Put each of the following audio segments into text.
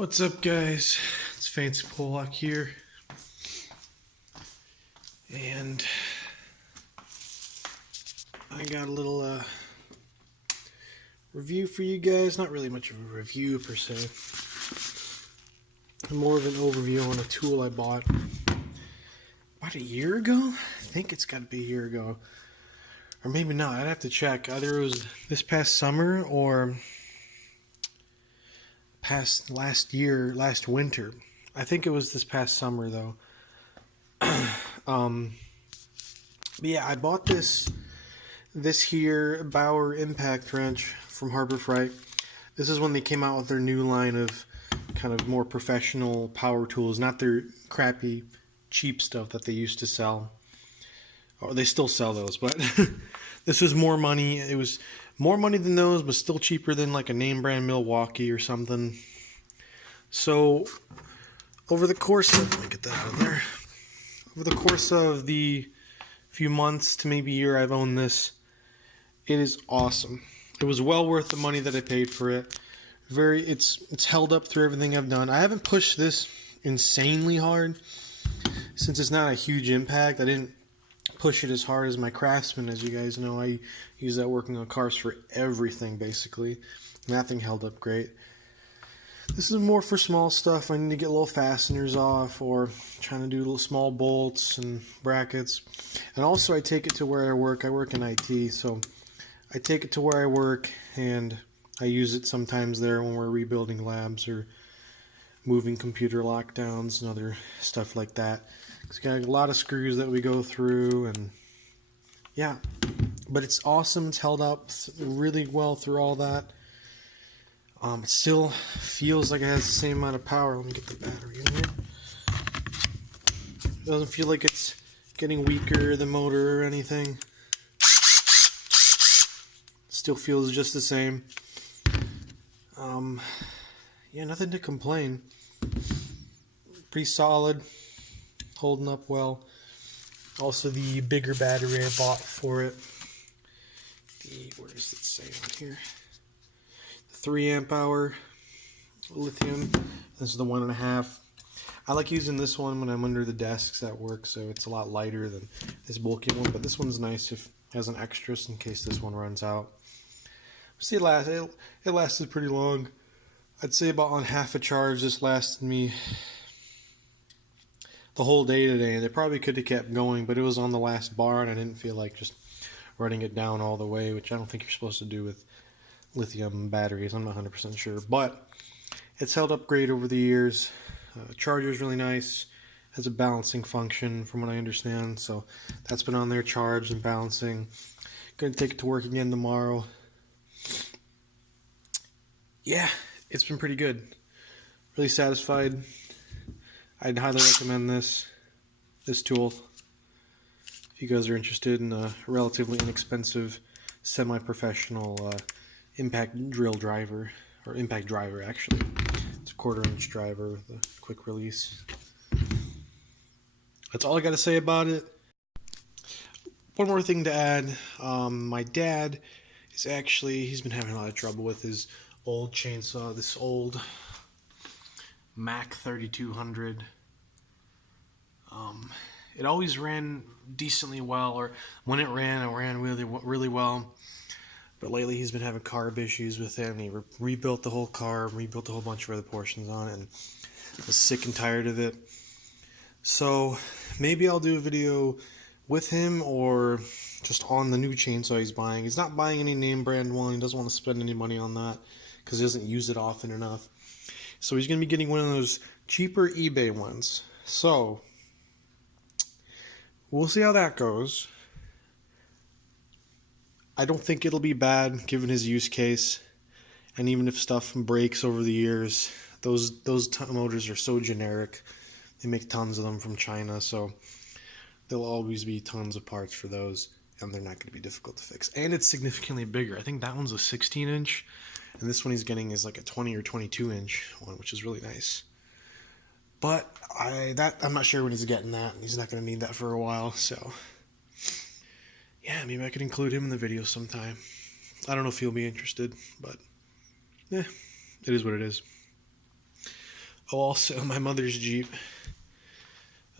What's up, guys? It's Fancy Pollock here, and I got a little review for you guys. Not really much of a review per se, more of an overview on a tool I bought about a year ago. I think it's got to be a year ago, or maybe not. I'd have to check. Either it was this past summer or last winter. I think it was this past summer though. But yeah, I bought this here Bauer impact wrench from Harbor Freight. This is when they came out with their new line of kind of more professional power tools, not their crappy cheap stuff that they used to sell. Or they still sell those, but this is more money. It was more money than those, but still cheaper than like a name brand Milwaukee or something. So over the course of, let me get that out of there. Over the course of the few months to maybe year I've owned this, it is awesome. It was well worth the money that I paid for it. It's held up through everything I've done. I haven't pushed this insanely hard since it's not a huge impact. I didn't push it as hard as my Craftsman, as you guys know. I use that working on cars for everything basically. And that thing held up great. This is more for small stuff. I need to get little fasteners off, or trying to do little small bolts and brackets. And also I take it to where I work. I work in IT, so I take it to where I work and I use it sometimes there when we're rebuilding labs or moving computer lockdowns and other stuff like that. It's got a lot of screws that we go through, and yeah, but it's awesome. It's held up really well through all that. It still feels like it has the same amount of power. Let me get the battery in here. It doesn't feel like it's getting weaker, the motor or anything. Still feels just the same. Yeah, nothing to complain. Pretty solid, holding up well. Also, the bigger battery I bought for it. Where does it say on here? The 3 amp hour lithium. This is the 1.5. I like using this one when I'm under the desks at work, so it's a lot lighter than this bulky one. But this one's nice if it has an extras in case this one runs out. See, it lasted pretty long. I'd say about on half a charge. This lasted me the whole day today, and it probably could have kept going, but it was on the last bar and I didn't feel like just running it down all the way, which I don't think you're supposed to do with lithium batteries. I'm not 100% sure, but it's held up great over the years. Charger's really nice, has a balancing function from what I understand, so that's been on there charged and balancing. Gonna take it to work again tomorrow. Yeah, it's been pretty good. Really satisfied. I'd highly recommend this tool if you guys are interested in a relatively inexpensive, semi-professional impact drill driver, or impact driver actually. It's a 1/4 inch driver with a quick release. That's all I got to say about it. One more thing to add. My dad is he's been having a lot of trouble with his old chainsaw, this old Mac 3200. It always ran decently well, or when it ran really well. But lately he's been having carb issues with it, and he rebuilt the whole car, rebuilt a whole bunch of other portions on it, and was sick and tired of it. So maybe I'll do a video with him, or just on the new chainsaw he's buying. He's not buying any name brand one. He doesn't want to spend any money on that because he doesn't use it often enough. So he's going to be getting one of those cheaper eBay ones. So we'll see how that goes. I don't think it'll be bad given his use case. And even if stuff breaks over the years, those motors are so generic. They make tons of them from China, so there'll always be tons of parts for those, and they're not going to be difficult to fix. And it's significantly bigger. I think that one's a 16 inch. And this one he's getting is like a 20 or 22 inch one, which is really nice. But I'm not sure when he's getting that. He's not going to need that for a while, so yeah, maybe I could include him in the video sometime. I don't know if he'll be interested, but yeah, it is what it is. Oh, also my mother's Jeep,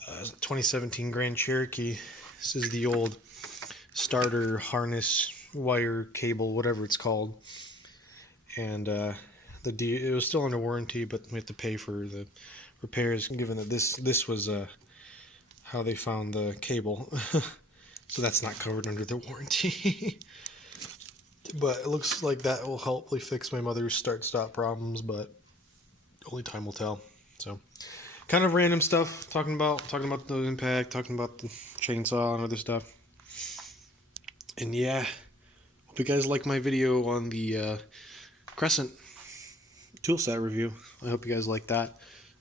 2017 Grand Cherokee. This is the old starter harness, wire, cable, whatever it's called. And it was still under warranty, but we had to pay for the repairs, given that this was how they found the cable. So that's not covered under the warranty. But it looks like that will hopefully fix my mother's start-stop problems, but only time will tell. So kind of random stuff, talking about the impact, talking about the chainsaw and other stuff. And yeah, hope you guys like my video on the Crescent tool set review. I hope you guys like that,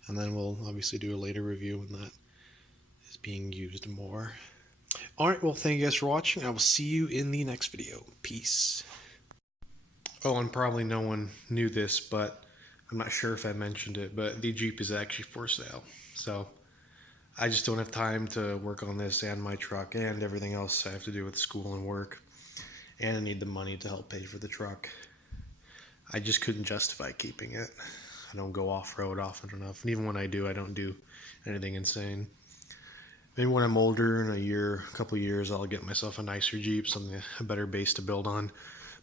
and then we'll obviously do a later review when that is being used more. Alright, well, thank you guys for watching. I will see you in the next video. Peace. Oh, and probably no one knew this, but I'm not sure if I mentioned it, but the Jeep is actually for sale. So I just don't have time to work on this and my truck and everything else I have to do with school and work. And I need the money to help pay for the truck. I just couldn't justify keeping it. I don't go off-road often enough. And even when I do, I don't do anything insane. Maybe when I'm older, in a couple years, I'll get myself a nicer Jeep, a better base to build on.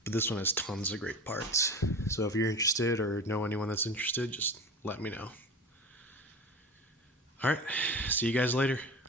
But this one has tons of great parts. So if you're interested or know anyone that's interested, just let me know. Alright, see you guys later.